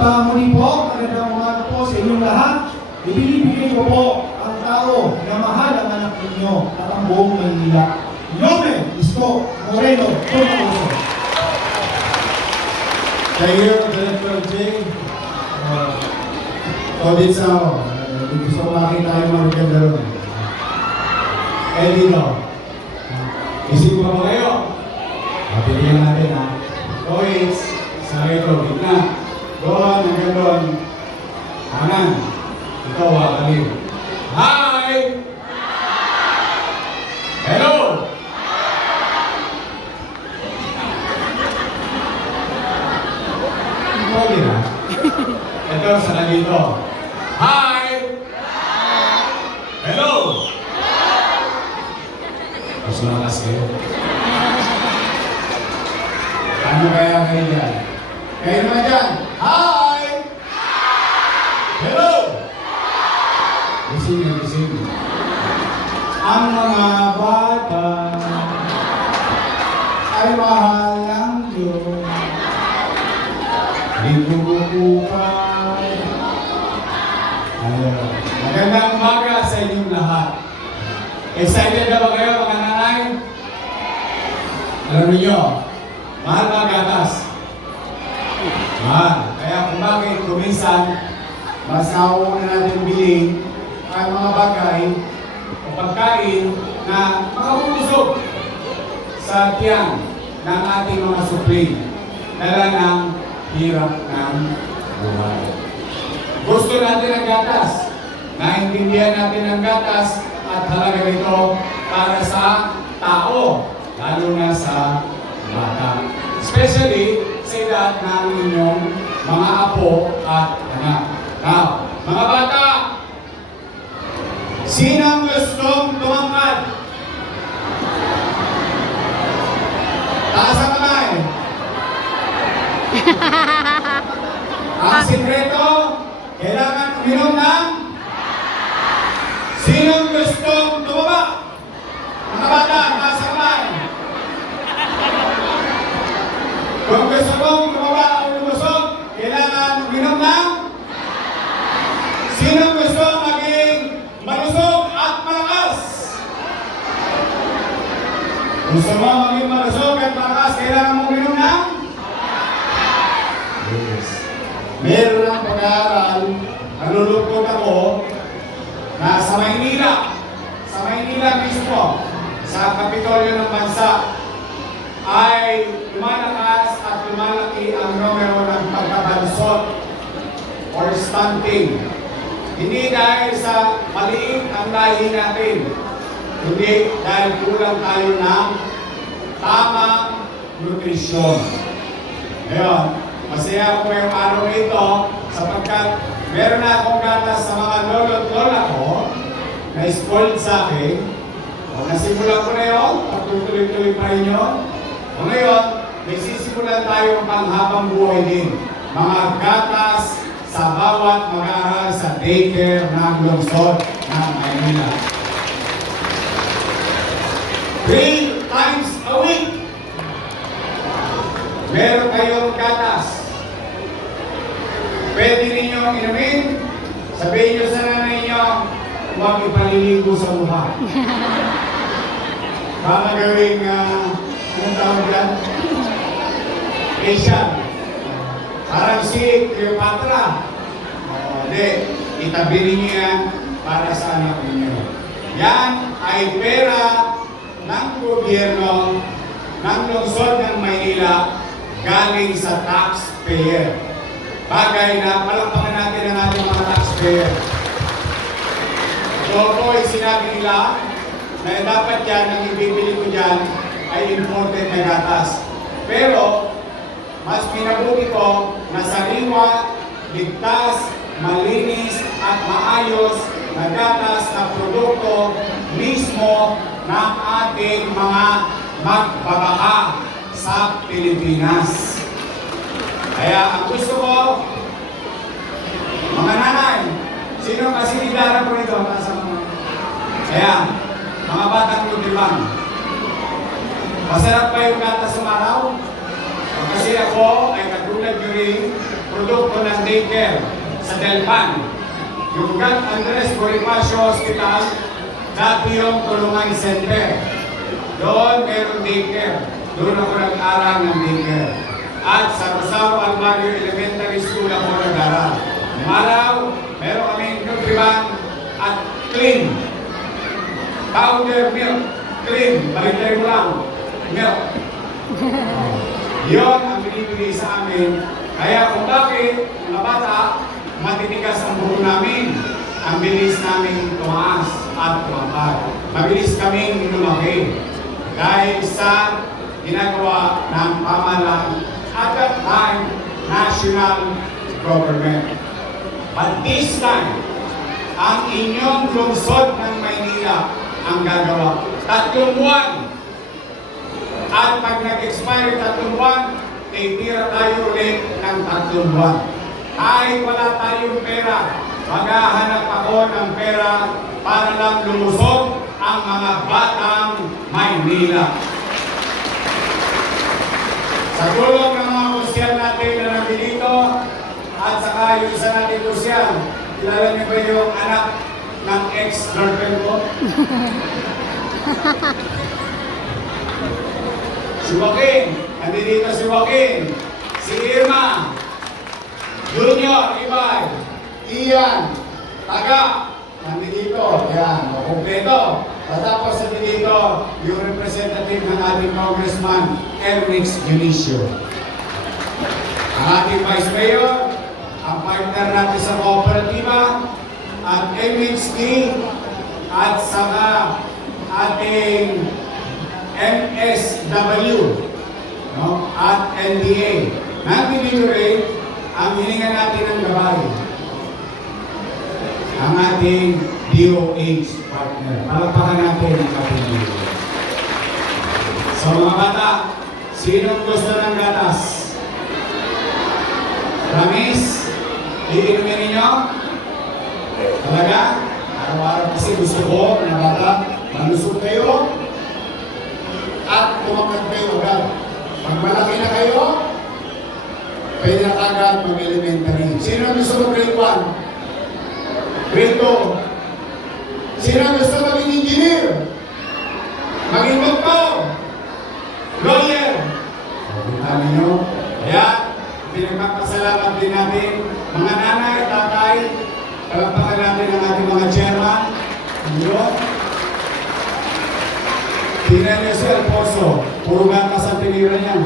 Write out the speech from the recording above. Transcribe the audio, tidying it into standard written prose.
Muli po, magandang umaga po sa inyong lahat. Ibinibigay ko po ang tao na mahal ang anak ninyo at ang buong Maynila. Yome Isko Moreno Tomaso. Kayo, Director J. Audit sa ako. Gusto ko makita yung mga maganda ron. Dito. Isip ko ba kayo? Mapilihan natin ha. Toys, sa ito, gitna. Doon, hanggang doon. Kanan. Ito, kaliw. Hi! Hello! Okay na. Ito, sa dito. Hi! Hello! Mas malakas kayo. Ano kaya kayo dyan? Kayo naman dyan. Hi! Hello! Gising. Ang mga bata ay mahal ng Diyos. Libubukan. Magandang umaga sa inyong lahat. Excited na ba kayo mga nanay? Alam niyo, mahal mga gatas. Mahal. Kaya kung bakit kuminsan, mas nauuna natin bilhin ang mga bagay o pagkain na makapupusog sa tiyan ng ating mga supli. Dala ng hirap ng buhay. Gusto natin ang gatas. Naintindihan natin ang gatas at halaga nito para sa tao, lalo na sa bata. Especially sa edad ng inyong mga apo at anak. Now, mga bata, sinang gustong tumangkad? Taas ang kamay. Ang sikreto, kailangan uminom ng sinong gustong tumaba? Mga bata, taas ang kamay. Kung gusto mong tumaba o lumusog, kailangan uminom ng sinong gusto maging malusog at malakas? Gusto mo maging malusog at malakas, kailangan mong uminom ng? Yes. Meron ng pag-aaral, nalulungkot ako, na sa Maynila mismo, sa Kapitolyo ng Bansa, ay lumalakas at lumalaki ang numero ng pagkabansot or stunting. Hindi dahil sa maliit ang lahi natin, hindi dahil kulang tayo ng tamang nutrisyon. Ngayon, masaya ako ngayong araw ito sapagkat meron na akong gatas sa mga lolo at lola ko na spoiled sa akin. O nasimulan ko na yun, pagtutuloy-tuloy pa rin yun. O ngayon, may sisimulan tayong panghabang buhay din. Mga gatas sa bawat mag-aaral sa daycare ng lungsod ng Maynila. 3 times a week, meron kayong gatas. Pwede ninyong inumin, sabihin nyo sa nanay nyo, huwag ipaliligo sa mukha. Baka gawing, anong tawag yan? Asian. Parang si Cleopatra. Hindi, itabi ninyo yan para sa anak ninyo. Yan ay pera ng gobyerno ng lungsod ng Maynila galing sa taxpayer. Bagay na palakpakan natin ang ating mga taxpayer. So po ay sinabi nila na dapat yan, ang ibibili ko dyan ay imported na gatas. Pero, mas pinabuti ko na sariwa, ligtas, malinis at maayos na gatas na produkto mismo ng ating mga magbabaka sa Pilipinas. Kaya ang gusto ko, mga nanay, sino kasi nidara ko nito? Kaya, mga batang lubiban, masarap pa yung gatas sa araw? Kasi ako ay katulad nyo rin produkto ng daycare sa Delpan. Yung Gan Andres Bonifacio Hospital, dati yung Tulungan Center. Doon meron daycare. Doon ako nag-aral ng daycare. At sa Rosario Almario Elementary School ako nag-aral. Malaw, meron kaming Nutriban at Clean. Powder milk. Clean. Balitay mo lang. Milk. Yun ang binibigay sa amin. Kaya kung bakit, mga bata, matitigas ang buho namin. Ang bilis namin tumaas at tumapag. Mabilis kaming lumaki. Dahil sa ginagawa ng pamahalaan at that time, national government. But this time, ang inyong lungsod ng Maynila ang gagawa. 3 buwan. At pag nag-expire 3 buwan, titira tayo ulit ng 3 buwan. Kahit wala tayong pera, maghahanap ako ng pera para lang lumusog ang mga batang Maynila. Sa tulong ng mga kusyal natin na nandito at saka yung isa natin kusyal, kilala niyo ba yung anak ng ex-girlfriend ko? Si Joaquin, nandito si Joaquin, si Irma, Junior, Ibay, Ian, Taga, nandito, yan, kompleto. Tapos nandito, yung representative ng ating congressman, Ernix Dionisio. Ang ating vice mayor, ang partner natin sa kooperatiba, at MHD, at saka ating MSW, no? At NDA. Nandito rin ang hininga natin ng gabay. Ang ating DOH partner. Palagpakan natin ang ating DOH. Sa mga bata, sinong gusto ng gatas? Promise? Iinumin ninyo? Talaga? Araw-araw kasi gusto ko, mga bata, manusog kayo at tumakad kayo agad. Pag malaki na kayo, pwede na kagad mag-elementary. Sino gusto mag-grade 1? Grade 2? Sino gusto maging engineer? Maging doktor? Lawyer? Kita ninyo? Kaya, pinagpapasalamat din natin mga nanay, tatay, palagpakan natin ang ating mga chairman. Yun. Tingnan niyo si Alfonso, puro gatas ang tinira niya.